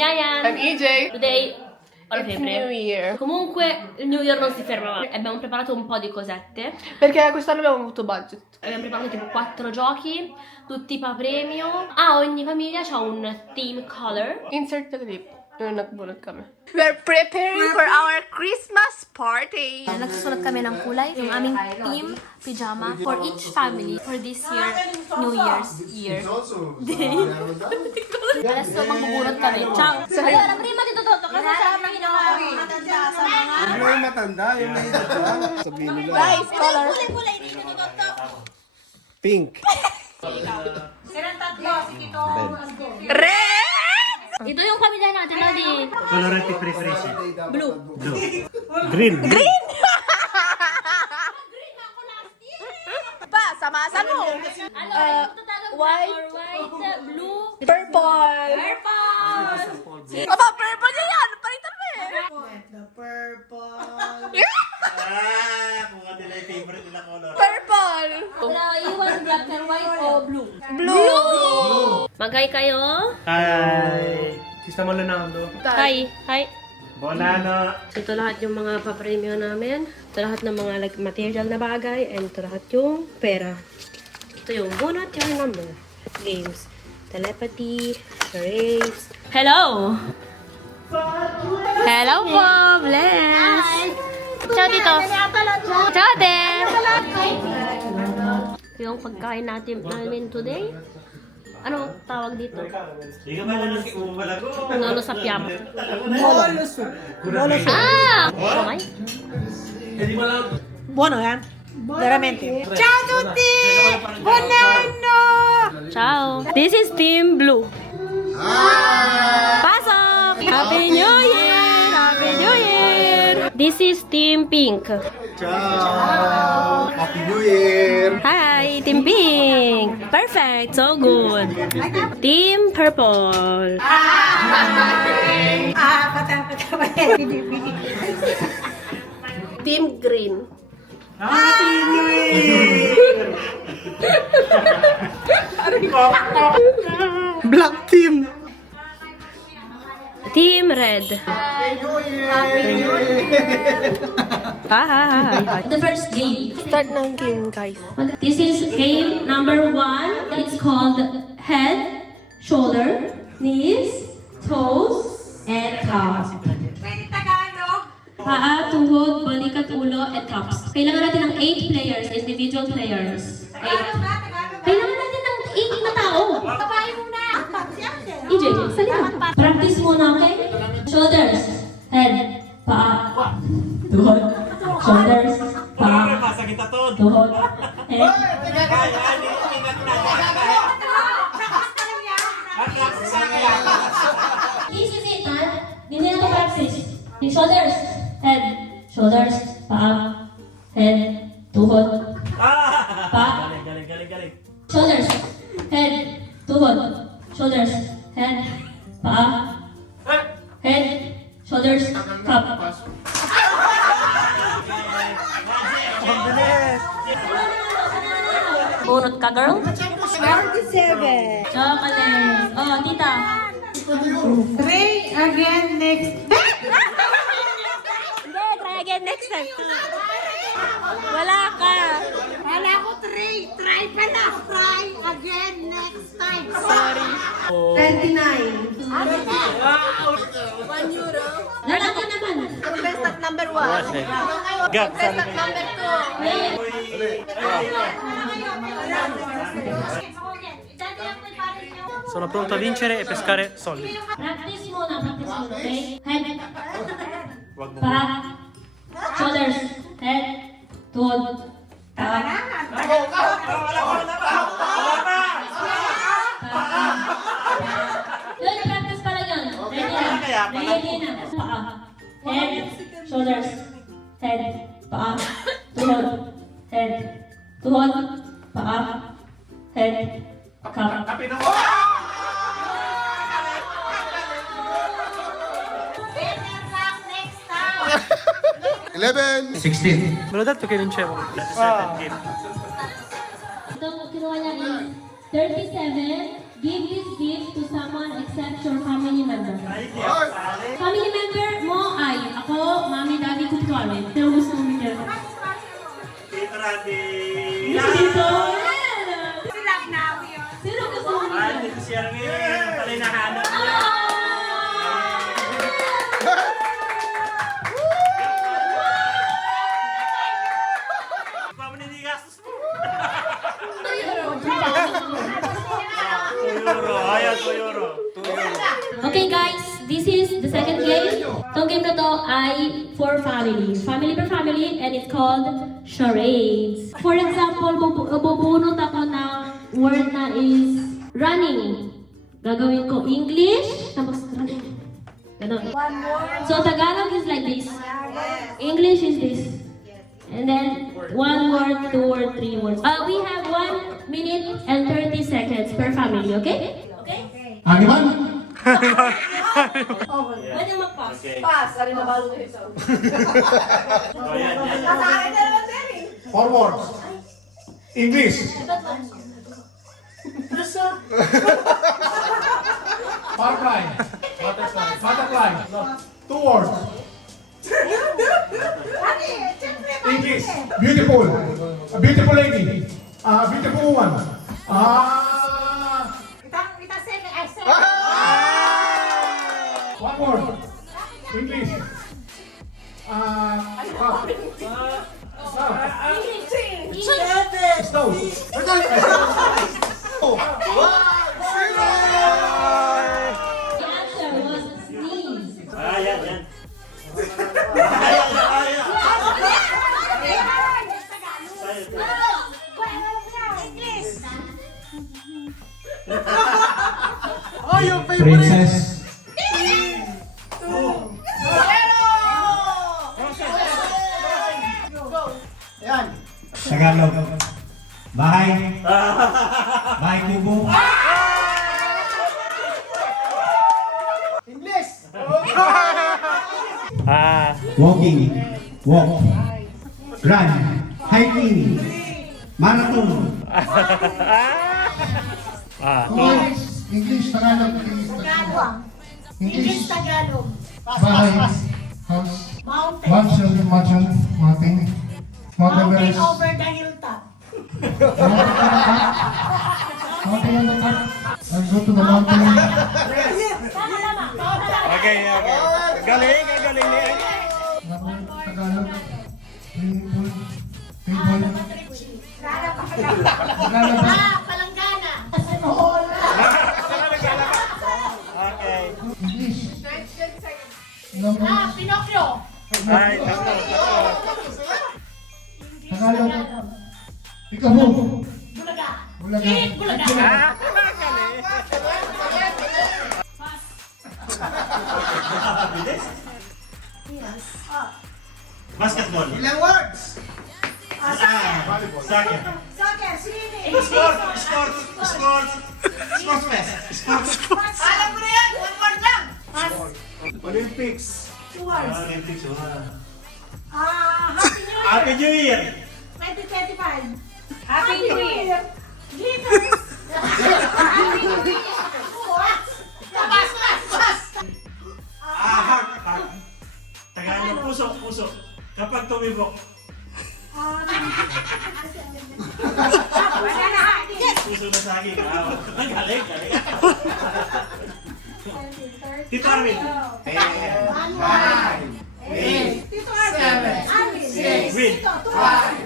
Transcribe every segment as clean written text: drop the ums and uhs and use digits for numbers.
Yayan. I'm EJ. Today, ora It's febbre. New Year. Comunque, il New Year non si ferma mai. Abbiamo preparato un po' di cosette. Perché quest'anno abbiamo avuto budget. Abbiamo preparato tipo 4 giochi, tutti premio. Ah, ogni famiglia ha un theme color. Insert the clip. Nagbulat kami. We're preparing for our Christmas party. Nagsusulat kami ng kulay, yung aming team pajama for each family for this year, New Year's year. Day. Alas so, magbubunot kami. Ciao! Ayun, ang prima dito to. Kasi siya ang hinakawi. Ano yung matanda? Yung mahigit siya? Sabihin nila. Guys, color. Kulay dito to. Pink. Red! Ito yung pamilya natin, Adi. Colorative preference. Blue. Green. Green! Pa, samasan mo. White. Blue. Purple. Purple. Aba, purple niya yan. Palitan mo eh. Kung ano nila yung favorite nila color. Purple. Iwan black and white o blue? Blue. Magay kayo. Hi! Sista mo Leonardo. Hi. Hi. Bonano! Ito lahat yung mga papremyo namin. Ito lahat ng mga like, material na bagay. And ito lahat yung pera. Ito yung bunot, yung number. Games. Telepathy. Charades. Hello! Hello po! Bless! Ciao dito! Ciao din! Yung pagkain namin today. Ano tawag dito? Hindi ka ba nalang umalago? Lolo sa piyam. Ah! Okay. Buono, eh? Veramente. Ciao a tutti! Buon anno! Ciao! This is Team Blue. Pasok! Happy New Year! Happy New Year! This is Team Pink. Ciao! Happy New Year! Hi! Team Pink! Perfect! So good! Team Purple. Team Green. Happy New Year! Black team! Team Red. Hi. The first game. Start ng game, guys. This is game number 1. It's called head, shoulder, knees, toes, and calves. Paa, tuhod, balikat, ulo, and cups. Kailangan natin ng 8 players, individual players. 8. Kailangan natin ng 8 na tao. EJ, salita. Practice muna, okay? Shoulders, head, paa, tuhod, shoulders, paa, tuhod, head. Easy fit, ha? Hindi na ito practice. Yung shoulders, head, shoulders, paa, head, tuhod, paa, shoulders, head, tuhod, shoulders, head, paa, head, shoulders, cup. Bunot ka, girl? 47. Chocolate. Oh, tita. Try again next. Hindi, try again next time. Wala ka. Wala ko try. Try pala. Try again next time. Sorry. 29. Wala ka naman. Best at number 1. Gab, Best at number 2. Sono pronto a vincere e pescare soldi. Practice muna, okay? Head. Paa. Shoulders. Head. Tuhod. Paa. Yun, practice pala yun. Ready na. Paa. Head. Shoulders. Head. Paa. Tuhod. Head. Tuhod. Paa. Head. Cup. 11! 16. Me l'ho detto che vincevo. Ito, kinuha niya is 37. Give this gift to someone except your family member. Family member mo ay ako, mami, daddy, kumpare. Pero gusto mo niya. Tito Randy. Dito! Sila na yun. Sino gusto mo niya? Tito Sierra ngayon. Pala hinahanap niya. Pamaninigastos mo. 2 euro. Ayan, 2 euro. Okay guys, this is the second game. Itong game na to ay for family. Family per family and it's called charades. For example, bubunot ako ng word na is running. Gagawin ko English, tapos running. Ganon. So Tagalog is like this. English is this. And then 1 word, 2 word, 3 words. We have 1 minute and 30 seconds per family, okay? Okay? Animal? Pwede mag-pass. Okay. Pass, ari na balo ito. Oh, yan, yan. 4 words. English. Firefly. Butterfly. 2 words. English. Beautiful. A beautiful lady. Beautiful woman. Kita sini, I said. 1 word. English. Snow. The answer was sneeze. Ayan, yan. Princess. Tagalog. Bahay. Bahay kubo. Walking. Walk. Run. Hiking. Marathon. English, Tagalog. English Tagalog. Bahay. House. Mountain. Mansion. Mountain. Mountain over the hilltop. Mountain on the top. I go to the mountain. Tama naman. Okay, okay. Galing, galing niya. Tagalog. Table. Table. Tagalog. Palanggana. Okay. English. Number. Pinocchio. Ay, tatlo. Tagalog. Ikabu. Bulaga. Bulaga. Bulaga. Ah, galing. Bilis. Basketball. Ilang words? Soccer. Soccer. Swimming. Sports fest. Alam mo na yan. One word lang. Olympics. Two words. Olympics. Happy New Year. Happy New Year. 2025. Happy New Year. Glitters. Happy New Year. What? Bas. Heart. Tagalog. Puso. Kapag tumibok. Puso na saging. Galing. Tito Arvin. 10, 9, 8, 7, 6, Win.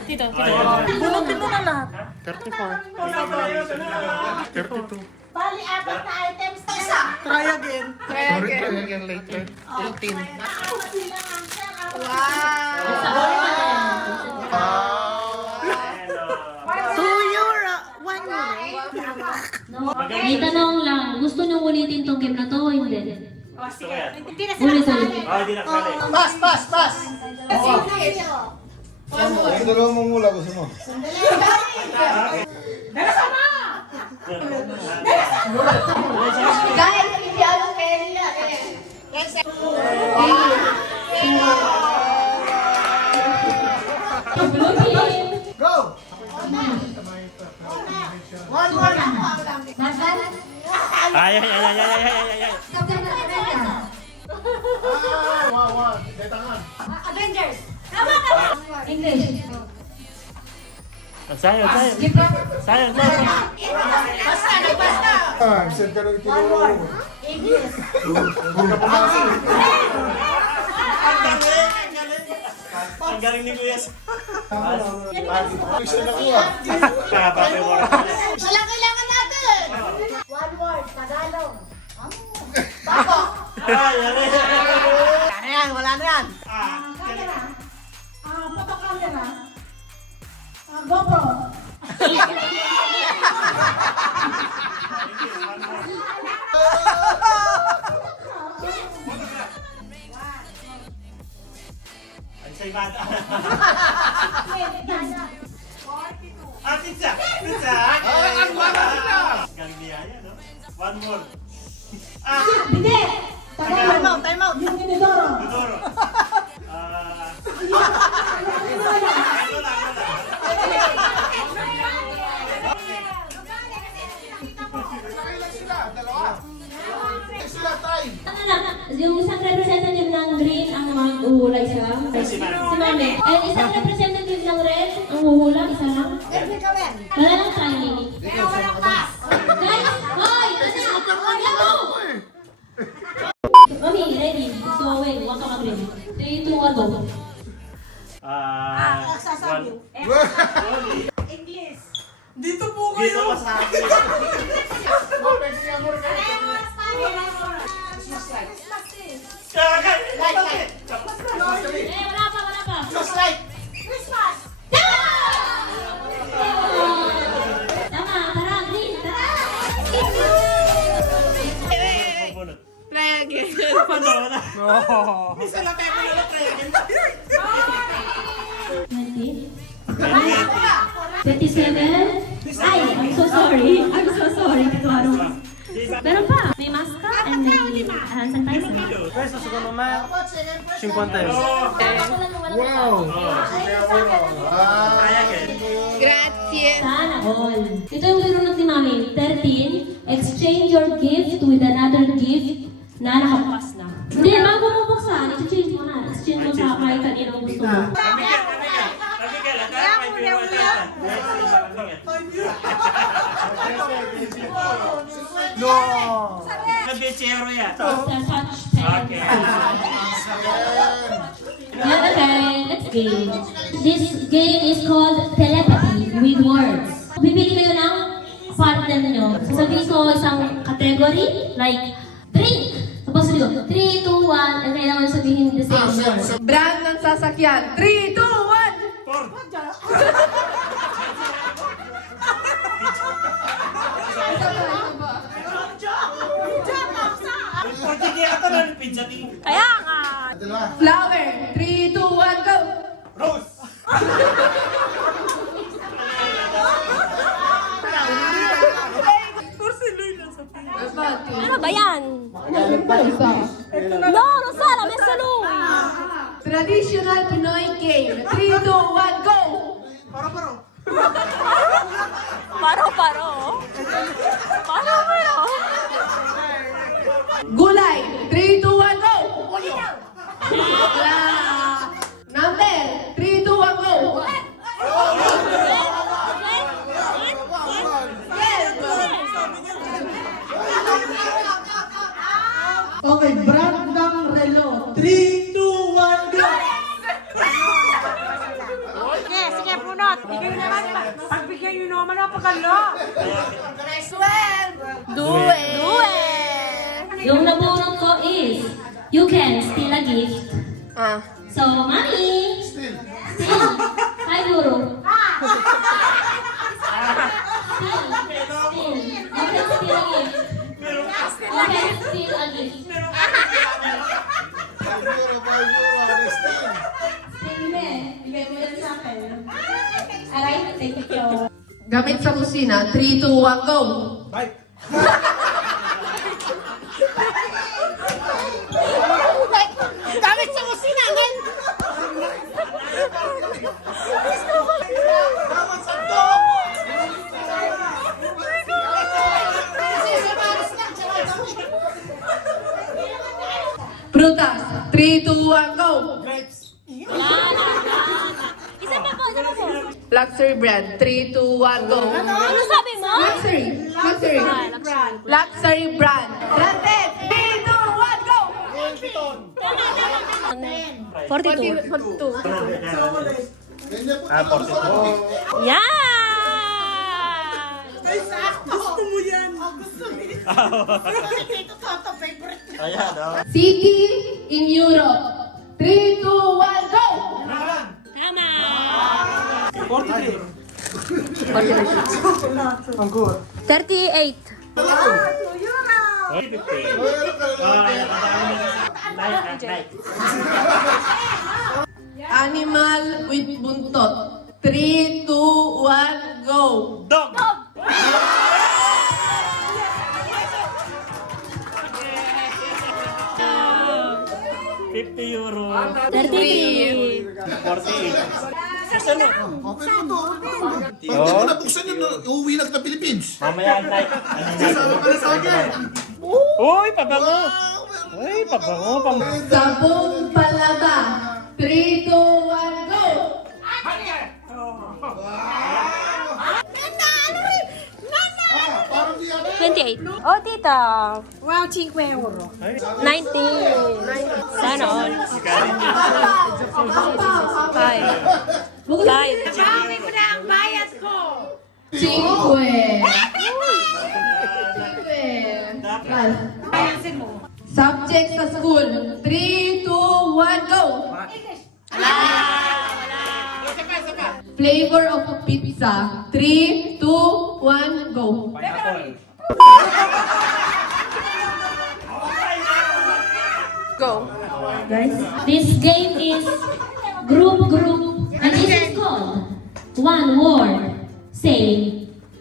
Tito. Ayan. Bunutin mo na lahat. 32. Bali, 4 na items na yan. Try again. May tanong lang, gusto niyo ulitin tong game na to o hindi? Gusto ko yan. Hindi na sila Ulit. kasali. Hindi na kali. Dalawa mo mula gusto mo. Dahil hindi alam kaya nila eh. Blue team. Go! One more lang. Nasaan? Ay. Kapag na English. Sayang. Sayang. Send ka ng tinuro mo. Ang galing ni Kuya. Gusto na ko ah. Kakabate mo. Walang kailangan natin. One word, Tagalog. Bako. Ay, yari. Wala na yan. Photo camera. GoPro. Ang say bata. Pizza! Ang bala nila! Galing niya yan, no? One more. Hindi. Time out. Yung inidoro. Dudoro. Nakailan sila? Dalawa? Sila time. Yung isang representative ng green ang mag-uhulay siya. Si Mami. Si Mami. And isang representative ng red ang huhula, isa lang. Every gawin. Wala lang timing. Pero walang pass. Guys, hoy! Mami, ready? So, wait, huwag ka mag-green. 3, 2, 1, go. Sasabi. One. English. Dito po Dito ka sa akin. Wala pa. Just like Christmas. Tama, tara, green, tara! Try again. Isa lang tayo na try again. 20. 27. Ay, I'm so sorry. Katuaro. Meron pa. May mask ka and may hand sanitizer. Pwede sa mama. 50 Wow! Kaya again. Grazie. Sana all. Ito yung binunod ni Mami. 13. Exchange your gift with another gift na nakabukas na. Hindi, bago mo buksan, i-change mo na. Exchange mo sa kahit kaninong gusto mo. Kamigel. At may pero at No! Nabitsero yan. Sa touch pen. Okay. Okay, let's game. This game is called telepathy with words. Bibili kayo ng partner nyo. Sasabihin ko isang category, like drink. Tapos sabi ko, 3, 2, 1, and kailangan sabihin the same word. Brand ng sasakyan. 3, 2, 1. Hindi ka na ng pizza team. Kaya nga! Dalawa. Flower. 3, 2, 1, go. Rose. Ano ba yan? No, Rosana, may salon! Traditional Pinoy game. 3, 2, 1, go. Paro-paro. Paro-paro. Gulay. 3, 2, 1, go. Number. 3, 2, 1, go. Okay, brand ng relo. 3, 2, 1, go! Sige, punot. Bigay naman. Pagbigyan nyo naman ang pagkalo. Yung nabunod ko is, you can steal a gift. So, Mami! Steal. 5 euro. Steal. You can steal a gift. You can steal a gift. Sige, bigay mo yan sa akin. Aray, thank you. Gamit sa kusina. 3, 2, 1, go. Gamit sa kusina, men. Prutas. 3, 2, 1, go. Luxury brand. 3, 2, 1, go. Ano sabi mo? Luxury. Luxury. Luxury brand. Branded. 3, 2, 1, go. 42. 42. Ah, 42. Yan! Gusto mo yan. Gusto mo yan. Ito Toto, favorite. Ayan, oh. City in Europe. 3, 2, 1, go. Tama! 43. 38. Ang good. 38. Oy, 50. Like. Animal with buntot. 3, 2, 1, go. Dog! €50. 33. 48. Ano? Okay naman to. Pag mo nabuksan yun, uuwi na kita Philippines. Mamaya ang like. Sasama ka na sa akin. Uy, pabango! Uy, pabango. Sabong palaba. 3, 2, 1, go. Parang di yan. 28. Oh, tita. Wow, 5 euro. 19. Sana all. 5. 5. Bawi mo na ang bayad ko. 5. Bayansin mo. Subject sa school. 3, 2, 1, go. Flavor of a pizza. 3, 2, 1, go. Go. This game is group, and this is called one word, say,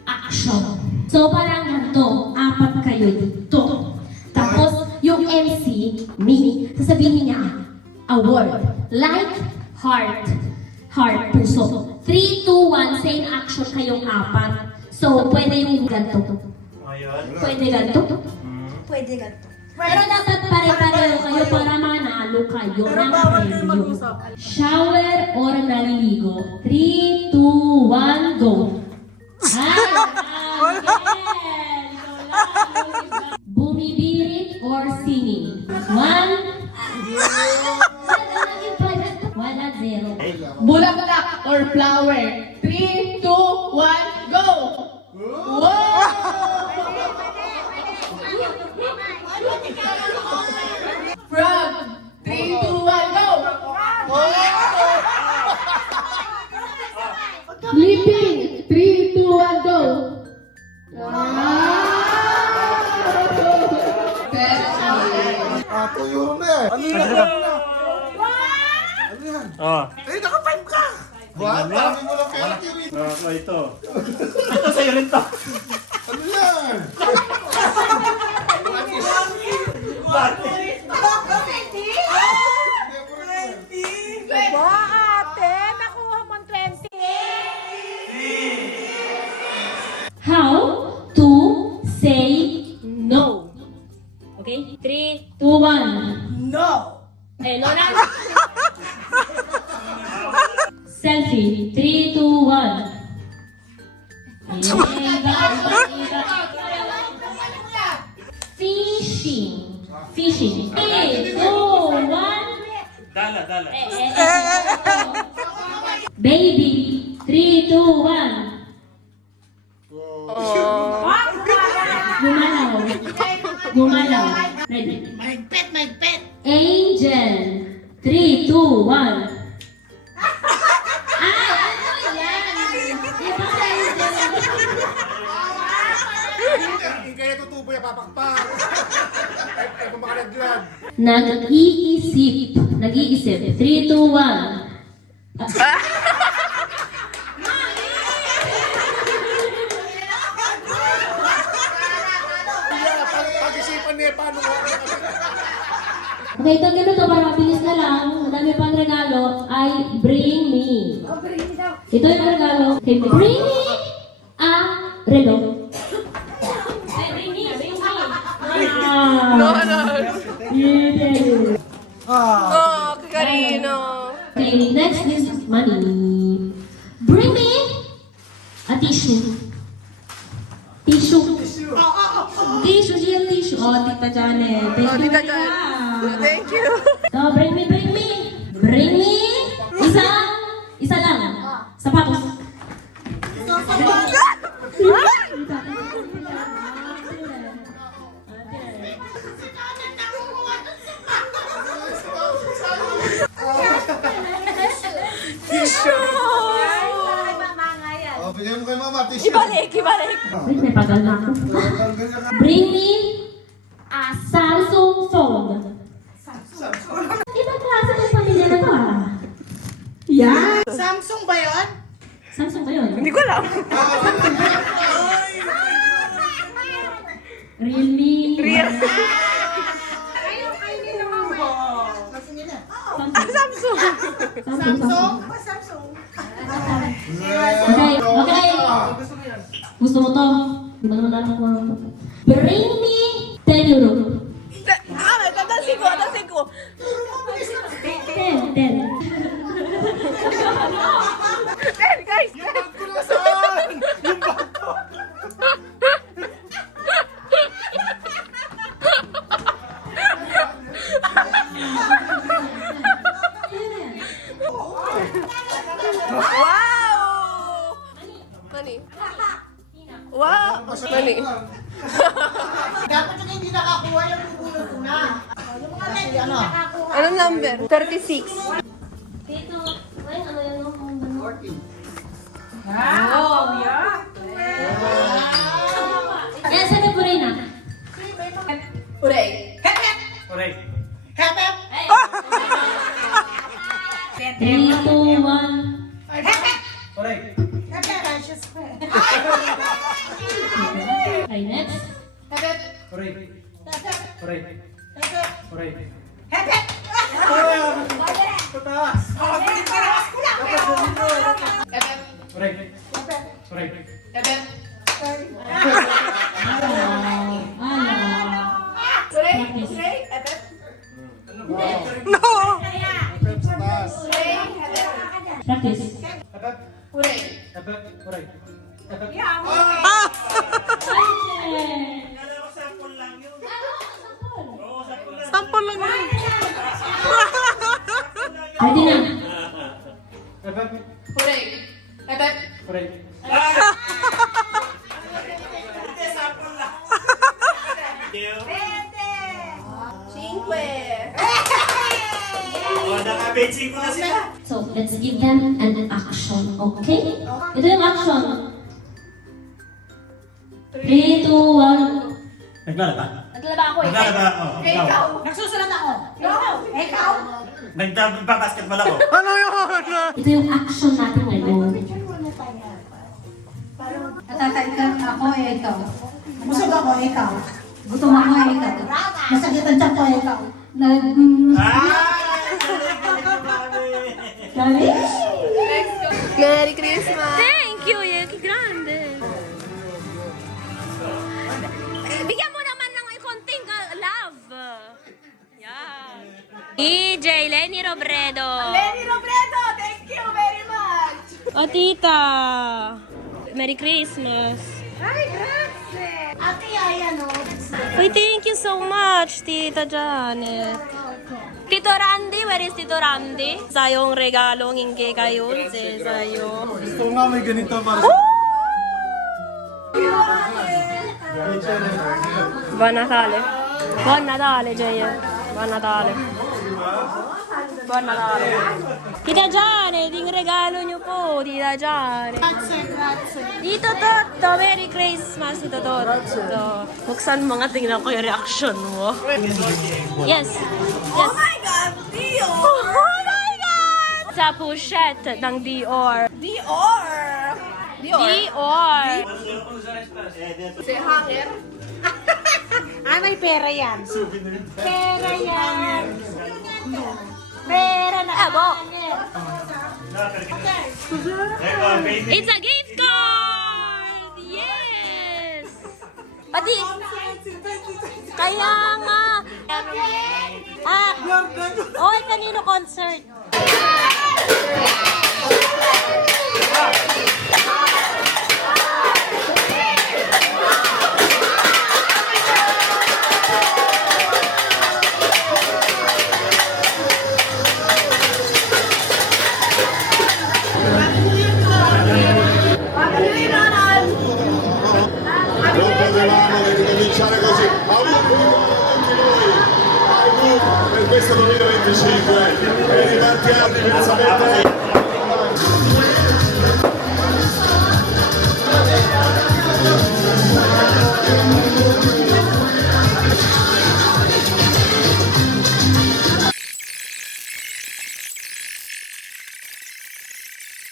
action. So parang ganito, 4 kayo dito. Tapos yung MC, me, sasabihin niya, a word, like, heart, puso. 3, 2, 1, same action kayong 4. So pwede yung ganito. Ayun. Pwede ganito. Pwede ganito. Pero dapat pare-pareho kayo para manalo kayo ng premyo. Shower or naliligo? 3, 2, 1, go! Bumibirit or singing? 1. Wala, 0. Bulaklak or flower? 3, 2, 1, go! Frog! 3, 2, 1, go! Leaping! 3, 2, 1, go! €2 na eh. Ano yan? Ano yan? Oh. Eh, naka-5 ka. Ba? Parang mo lang pera, Kiwi. Oh, ito. Ito sa'yo rin to. Ano yan? Ate, nakuha mo 20. How to say no? Okay? 3, 2, 1. No. Eh, Lola! Selfie. 3, 2, 1. Fishing. 3, 2, 1. Dala. Baby. 3, 2, 1. Gumalaw. Ready? Mahigpit. Angel. 3, 2, 1. Kaya tutubo yung papakpak. Ay, kumakalaglag. Nag-iisip. 3, 2, 1. Pag-isipan niya, paano mo? Okay, ito ganito para mabilis na lang. Madami pang regalo ay bring me. Ito yung regalo. Okay, bring me a relo. Ay, bring me. No. Yeah. Oh, Kakarino. Okay, next is money. Bring me thank Oh, you. Tita very Jan. much. Thank you. So, bring me. Bring me. Isa lang. Sapatos. Oh, bigay mo kay mama, tissue. Ibalik. Wait, may pagal na ako. Bring me a Samsung phone. Ibang klase ng pamilya na to ah. Samsung ba yun? Samsung ba yun? Hindi ko alam. Realme. Samsung. Samsung. Samsung. Okay. Gusto mo to? Di ba naman alam ko? Bring me 10 euro. Tatansin ko. 10. Guys. Wow! Money. Wow! Money. Dapat yung hindi nakakuha yung bubulot ko na. Yung mga hindi nakakuha. Anong number? 36. Dito. Ay, ano yan? Yan, sabi ko rin ah. Uray. Oray. 3, 2, 1. Oray. Okay, next. Oray. Oray. Oray. Oray. Oray. Practice. Oray. Oray. Sample lang yun. Oo, sample lang. Sample lang yun. Ready na. Oray. Hindi, sample lang. Oh, nakabensing ko na sila. So, let's give them an action, okay? Ito yung action. 3, 2, 1. Naglalaba? Naglalaba ako eh. Naglalaba ako. Ikaw. Nagsusulat ako. Ikaw. Nagbabasketball ako. Ano yun? Ito yung action natin ngayon. Natatalikan ako ikaw. Busog ako ikaw. Gutom ako ikaw. Masakit ang tiyan ko ikaw. Galing? Merry Christmas! Thank you, Yuki Grande. Bigyan mo naman ng konting love. Yan. DJ Lenny Robredo. Thank you very much! O tita. Merry Christmas. Ay, grazie. Ate Yaya, no? Uy, thank you so much, Tita Janet. Tito Randy, where is Tito Randy? Sayong regalong ingke kayo, sayo. Gusto nga may ganito para Buon Natale. Buon Natale, Jaya. Buon Natale. Buon Natale. Tita Janet, yung regalo niyo po, Tita Janet. Tito Toto, Merry Christmas, Tito Toto. Buksan mo nga, tingnan ko yung reaction mo. Yes. Oh my God! Dio! Oh my God! Sa pushette ng Dior. Dior! Dior. Si Hanger? May pera yan. Pera yan. Pera na. Abo. Baby. It's a gift card! Yes! Pati, kaya nga. Oy, kanino concert? per questo 2025 e di tanti anni diversamente.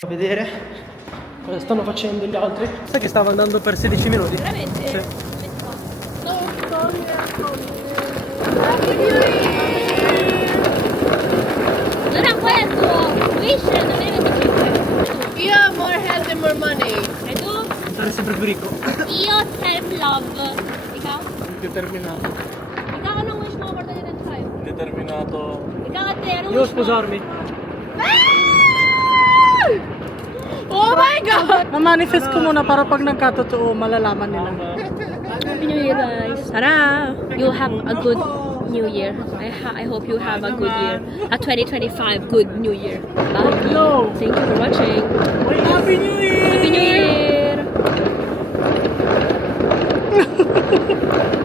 A vedere cosa stanno facendo gli altri. Sai che stavo andando per 16 minuti? Veramente? Sì. Non è questo! Wish 2025. Io more health and more money. E tu? Diventare sempre più ricco. Io self-love. Ikaw? Determinato. Ikaw anong wish mo for 2025? Determinato. Ikaw ate, anong Io wish mo? sposarmi. Oh my God! Ma-manifest ko muna para pag nagkatotoo, malalaman nila. Happy New Year, guys. Tara! You have a good New Year. I hope you have a good year. A 2025 good New Year. Bye. Thank you for watching. Happy New Year! Happy New Year!